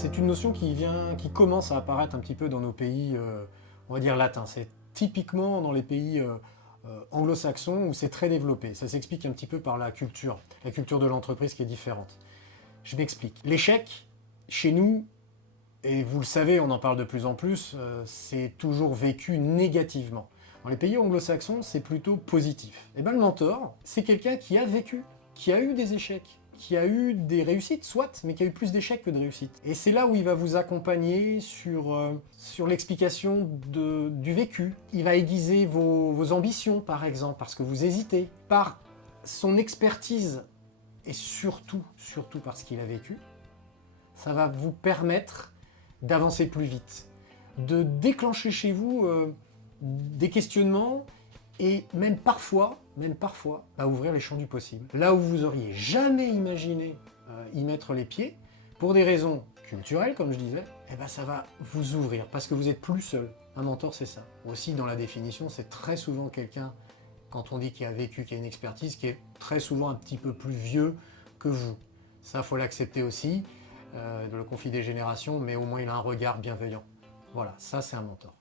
C'est une notion qui commence à apparaître un petit peu dans nos pays, on va dire latins. C'est typiquement dans les pays anglo-saxons où c'est très développé. Ça s'explique un petit peu par la culture de l'entreprise qui est différente. Je m'explique. L'échec, chez nous, et vous le savez, on en parle de plus en plus, c'est toujours vécu négativement. Dans les pays anglo-saxons, c'est plutôt positif. Et bien le mentor, c'est quelqu'un qui a vécu, qui a eu des échecs, qui a eu des réussites, soit, mais qui a eu plus d'échecs que de réussites. Et c'est là où il va vous accompagner sur l'explication du vécu. Il va aiguiser vos ambitions, par exemple, parce que vous hésitez. Par son expertise, et surtout parce qu'il a vécu, ça va vous permettre d'avancer plus vite, de déclencher chez vous des questionnements et même parfois, ouvrir les champs du possible. Là où vous auriez jamais imaginé y mettre les pieds, pour des raisons culturelles, comme je disais, eh ben ça va vous ouvrir, parce que vous n'êtes plus seul. Un mentor, c'est ça. Aussi, dans la définition, c'est très souvent quelqu'un, quand on dit qu'il a vécu, qu'il a une expertise, qui est très souvent un petit peu plus vieux que vous. Ça, il faut l'accepter aussi, le conflit des générations, mais au moins il a un regard bienveillant. Voilà, ça c'est un mentor.